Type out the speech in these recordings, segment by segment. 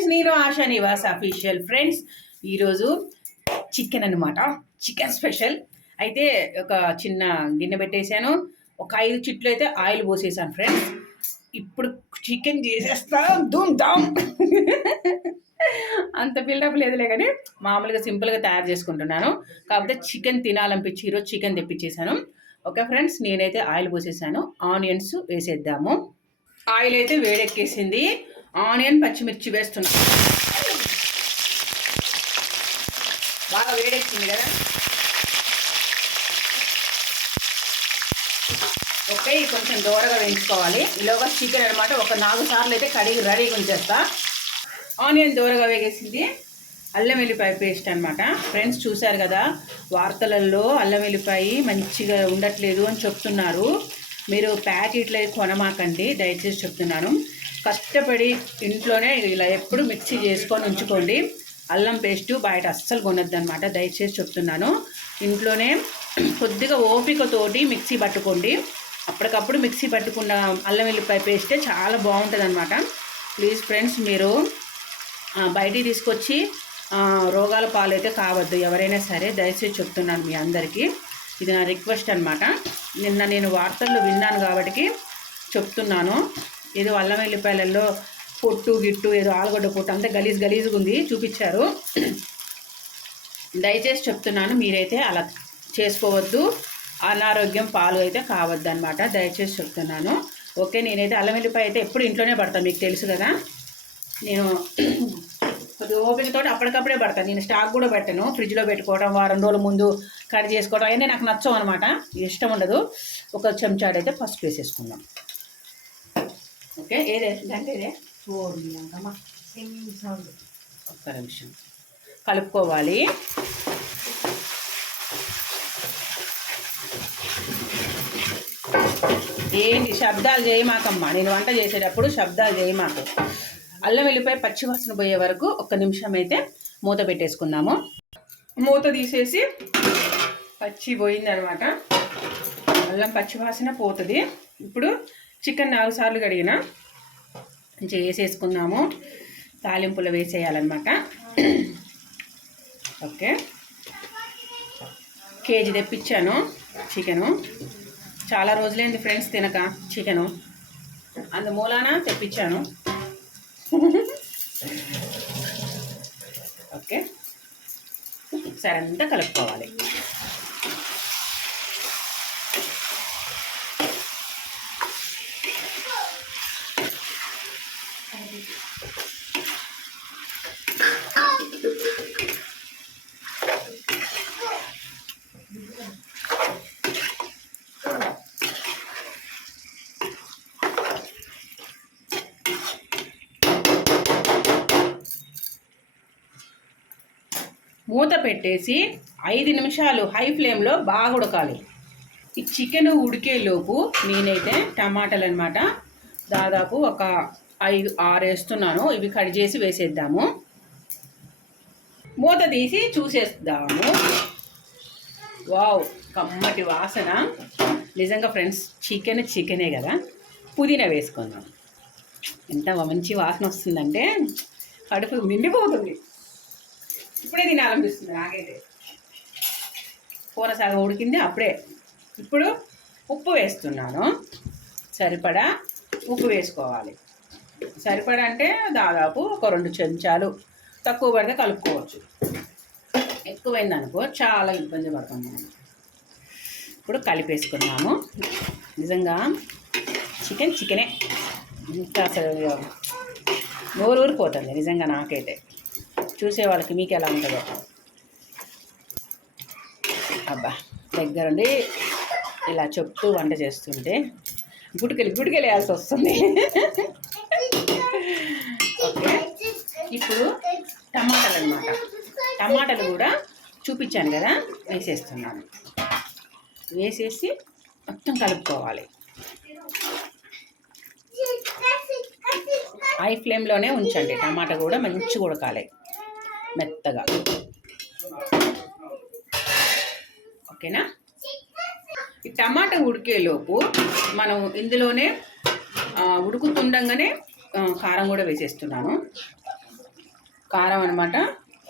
Friends నేను Asha Nivas official friends ఈరోజు chicken అనమాట చికెన్ స్పెషల్. అయితే ఒక చిన్న గిన్నె పెట్టేశాను. ఒక ఐదు చిట్లు అయితే ఆయిల్ పోసేసాను ఫ్రెండ్స్. ఇప్పుడు చికెన్ చేసేస్తా. ధూమ్ ధామ్ అంత బిల్డప్ లేదులే కానీ మామూలుగా సింపుల్గా తయారు చేసుకుంటున్నాను. కాకపోతే చికెన్ తినాలనిపించి ఈరోజు చికెన్ తెప్పించేసాను ఓకే ఫ్రెండ్స్ నేనైతే ఆయిల్ పోసేసాను. ఆనియన్స్ వేసేద్దాము. ఆయిల్ అయితే వేడెక్కేసింది. ఆనియన్ పచ్చిమిర్చి వేస్తున్నా. బాగా వేడెక్కింది కదా? ఓకే కొంచెం దూరగా వేయించుకోవాలి. ఈలోగా చికెన్ అనమాట ఒక నాలుగు సార్లు అయితే కడిగి రెడీగా ఉంచేస్తా. ఆనియన్ దూరగా వేగేసింది. అల్లం వెల్లిపాయ పేస్ట్ అనమాట ఫ్రెండ్స్ చూశారు కదా వార్తలలో అల్లం వెల్లిపాయ మంచిగా ఉండట్లేదు అని చెప్తున్నారు. మీరు ప్యాకెట్లు కొనమాకండి దయచేసి చెప్తున్నాను. కష్టపడి ఇంట్లోనే ఇలా ఎప్పుడు మిక్సీ చేసుకొని ఉంచుకోండి. అల్లం పేస్టు బయట అస్సలు కొనొద్దు అనమాట దయచేసి చెప్తున్నాను. ఇంట్లోనే కొద్దిగా ఓపికతోటి మిక్సీ పట్టుకోండి. అప్పటికప్పుడు మిక్సీ పట్టుకున్న అల్లం వెల్లిపాయ పేస్టే చాలా బాగుంటుంది అనమాట ప్లీజ్ ఫ్రెండ్స్ మీరు బయటికి తీసుకొచ్చి రోగాల రోగాల పాలైతే కావద్దు. ఎవరైనా సరే దయచేసి చెప్తున్నాను మీ అందరికీ. ఇది నా రిక్వెస్ట్ అనమాట నిన్న నేను వార్తల్లో విన్నాను కాబట్టి చెప్తున్నాను. ఏదో అల్లం వెల్లిపాయలలో పొట్టు గిట్టు ఏదో ఆలుగడ్డ పొట్టు అంతా గలీజ్ గలీజ్గా ఉంది చూపించారు. దయచేసి చెప్తున్నాను మీరైతే అలా చేసుకోవద్దు. అనారోగ్యం పాలు అయితే కావద్దు అనమాట దయచేసి చెప్తున్నాను. ఓకే నేనైతే అల్లం వెల్లిపాయ అయితే ఎప్పుడు ఇంట్లోనే పడతాను మీకు తెలుసు కదా. నేను కొద్దిగా ఓపికతో అప్పటికప్పుడే పడతాను నేను స్టాక్ కూడా పెట్టను ఫ్రిడ్జ్లో పెట్టుకోవడం వారం రోజుల ముందు కట్ చేసుకోవడం అవన్నీ నాకు నచ్చవు అనమాట ఇష్టం ఉండదు. ఒక చెంచాడైతే పసుపు వేసేసుకుందాం. ఓకే? ఏదే చూడమ్మా ఒక్క నిమిషం. కలుపుకోవాలి. ఏంటి? శబ్దాలు చేయమాకమ్మా. నేను వంట చేసేటప్పుడు శబ్దాలు చేయమాకు. అల్లం వెల్లిపాయ పచ్చి వాసన పోయే వరకు ఒక్క నిమిషం అయితే మూత పెట్టేసుకుందాము. మూత తీసేసి పచ్చి పోయిందనమాట. అల్లం పచ్చి వాసన పోతుంది. ఇప్పుడు చికెన్ నాలుగు సార్లు కడిగిన మంచిగా వేసేసుకుందాము. తాలింపులు వేసేయాలన్నమాట. ఓకే. కేజీ తెప్పించాను చికెను. చాలా రోజులైంది ఫ్రెండ్స్ తినక చికెను. అందు మూలాన తెప్పించాను. ఓకే. సరే అంతా కలుపుకోవాలి. మూత పెట్టేసి ఐదు నిమిషాలు హై ఫ్లేమ్లో బాగా ఉడకాలి. ఈ చికెన్ ఉడికేలోపు నేనైతే టమాటాలు అనమాట దాదాపు ఒక ఐదు ఆరు వేస్తున్నాను. ఇవి కట్ చేసి వేసేద్దాము. మూత తీసి చూసేద్దాము. వావ్ కమ్మటి వాసన. నిజంగా ఫ్రెండ్స్ చికెన్ చికెనే కదా. పుదీనా వేసుకుందాం. ఎంత మంచి వాసన వస్తుందంటే కడుపు నిండిపోతుంది. ఇప్పుడే తినాలనిపిస్తుంది నాకైతే. కూర సగం ఉడికింది అప్పుడే. ఇప్పుడు ఉప్పు వేస్తున్నాను. సరిపడా ఉప్పు వేసుకోవాలి. సరిపడా అంటే దాదాపు ఒక రెండు చెంచాలు. తక్కువ పడితే కలుపుకోవచ్చు. ఎక్కువైంది అనుకో చాలా ఇబ్బంది పడతాం మనం. ఇప్పుడు కలిపేసుకున్నాము. నిజంగా చికెన్ చికెనే. ఇంకా అసలు నోరు ఊరిపోతుంది నిజంగా నాకైతే. చూసే వాళ్ళకి మీకు ఎలా ఉంటుందో. అబ్బా దగ్గరుండి ఇలా చెప్తూ వంట చేస్తుంటే గుడికెళ్ళి గుడికెళ్ళి వేయాల్సి వస్తుంది. ఓకే. ఇప్పుడు టమాటాలు అనమాట టమాటాలు కూడా చూపించాను కదా వేసేస్తున్నాను. వేసేసి మొత్తం కలుపుకోవాలి. హై ఫ్లేమ్లోనే ఉంచండి. టమాటా కూడా మంచిగా ఉడకాలి. మెత్తగా. ఓకేనా? ఈ టమాటా ఉడికేలోపు మనం ఇందులోనే ఉడుకుతుండగానే కారం కూడా వేసేస్తున్నాను. కారం అనమాట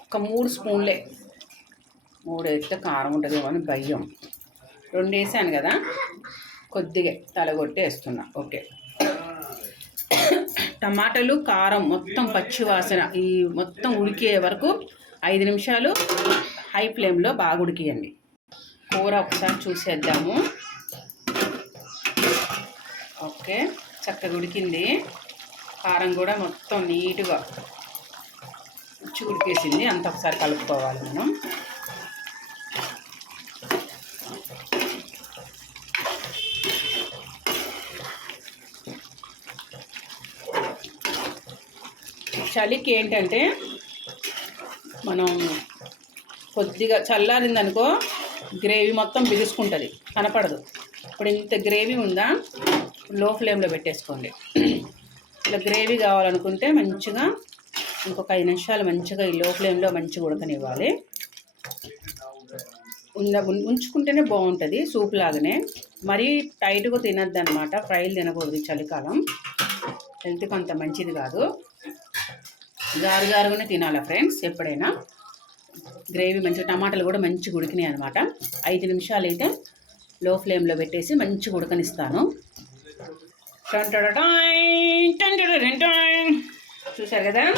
ఒక మూడు స్పూన్లే. మూడు వేస్తే కారం ఉంటుందేమో అని భయం. రెండు వేసాను కదా కొద్దిగా తలగొట్టి వేస్తున్నా ఓకే. టమాటాలు కారం మొత్తం పచ్చివాసన ఈ మొత్తం ఉడికే వరకు ఐదు నిమిషాలు హై ఫ్లేమ్లో బాగా ఉడికియండి. కూర ఒకసారి చూసేద్దాము. ఓకే చక్కగా ఉడికింది. కారం కూడా మొత్తం నీట్గా ఉచ్చి ఉడికేసింది. అంత ఒకసారి కలుపుకోవాలి మనం. చలికి ఏంటంటే మనం కొద్దిగా చల్లారిందనుకో గ్రేవీ మొత్తం బిగుసుకుంటుంది కనపడదు. ఇప్పుడు ఇంత గ్రేవీ ఉందా? లో ఫ్లేమ్లో పెట్టేసుకోండి. ఇలా గ్రేవీ కావాలనుకుంటే మంచిగా ఇంకొక ఐదు నిమిషాలు మంచిగా ఈ లో ఫ్లేమ్లో మంచిగా ఉడకనివ్వాలి. ఉంచుకుంటేనే బాగుంటుంది సూప్ లాగానే. మరీ టైట్గా తినద్దు అనమాట ఫ్రైలు తినకూడదు ఈ చలికాలం. హెల్త్కి అంత మంచిది కాదు. గారు గారుగానే తినాలా ఫ్రెండ్స్? ఎప్పుడైనా? గ్రేవీ మంచిగా టమాటాలు కూడా మంచిగా ఉడికినాయి అనమాట ఐదు నిమిషాలు అయితే లో ఫ్లేమ్లో పెట్టేసి మంచిగా ఉడకనిస్తాను. చూసారు చూశారు కదా?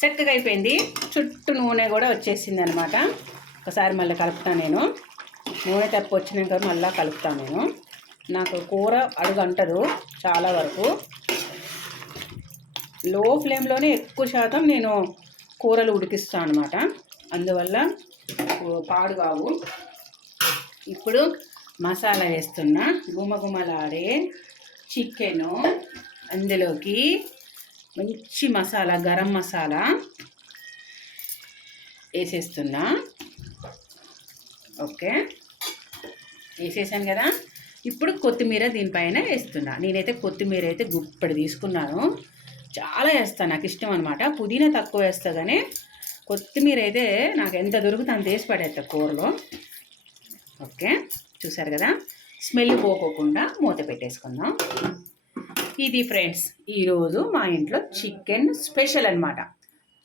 చక్కగా అయిపోయింది. చుట్టూ నూనె కూడా వచ్చేసింది అనమాట ఒకసారి మళ్ళీ కలుపుతాను నేను. నూనె తప్ప వచ్చినాక మళ్ళీ కలుపుతాను నేను. నాకు కూర అడుగు అంటదు చాలా వరకు. లో ఫ్లేమ్లోనే ఎక్కువ శాతం నేను కూరలు ఉడికిస్తాను అనమాట అందువల్ల పాడు కావు ఇప్పుడు మసాలా వేస్తున్నా. గుమగుమలాడే చికెను అందులోకి మంచి మసాలా గరం మసాలా వేసేస్తున్నా. ఓకే. వేసేసాను కదా. ఇప్పుడు కొత్తిమీర దీనిపైన వేస్తున్నా. నేనైతే కొత్తిమీర అయితే గుప్పడి తీసుకున్నాను. చాలా వేస్తాను నాకు ఇష్టం అనమాట పుదీనా తక్కువ వేస్తా కానీ కొత్తిమీర అయితే నాకు ఎంత దొరుకుతుంది అంత వేసి పడేస్తా కూరలో. ఓకే చూసారు కదా? స్మెల్ పోకోకుండా మూత పెట్టేసుకుందాం. ఇది ఫ్రెండ్స్ ఈరోజు మా ఇంట్లో చికెన్ స్పెషల్ అనమాట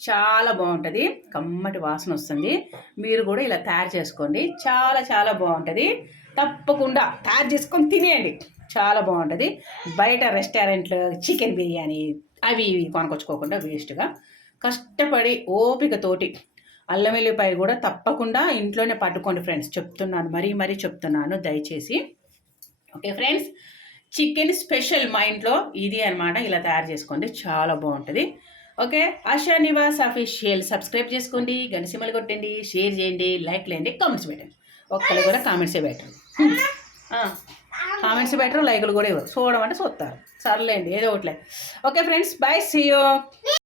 చాలా బాగుంటుంది కమ్మటి వాసన వస్తుంది. మీరు కూడా ఇలా తయారు చేసుకోండి చాలా చాలా బాగుంటుంది. తప్పకుండా తయారు చేసుకొని తినేయండి చాలా బాగుంటుంది. బయట రెస్టారెంట్లో చికెన్ బిర్యానీ అవి ఇవి కొనుకొచ్చుకోకుండా వేస్ట్గా కష్టపడి ఓపికతోటి అల్లం వెల్లిపాయ కూడా తప్పకుండా ఇంట్లోనే పట్టుకోండి ఫ్రెండ్స్. చెప్తున్నాను మరీ మరీ చెప్తున్నాను దయచేసి. ఓకే ఫ్రెండ్స్ చికెన్ స్పెషల్ మా ఇంట్లో ఇది అన్నమాట. ఇలా తయారు చేసుకోండి చాలా బాగుంటుంది. Okay Asha Nivas official. Subscribe చేసుకోండి గనిసిమలు కొట్టండి షేర్ చేయండి లైక్ చేయండి కామెంట్స్ పెట్టండి. ఒక్కరు కూడా కామెంట్సే పెట్టరు. కామెంట్స్ పెట్టరు లైకులు కూడా ఇవ్వరు. చూడమంటే చూస్తారు. సర్లేండి ఏదో ఒకటిలే ఓకే ఫ్రెండ్స్ బాయ్ సీ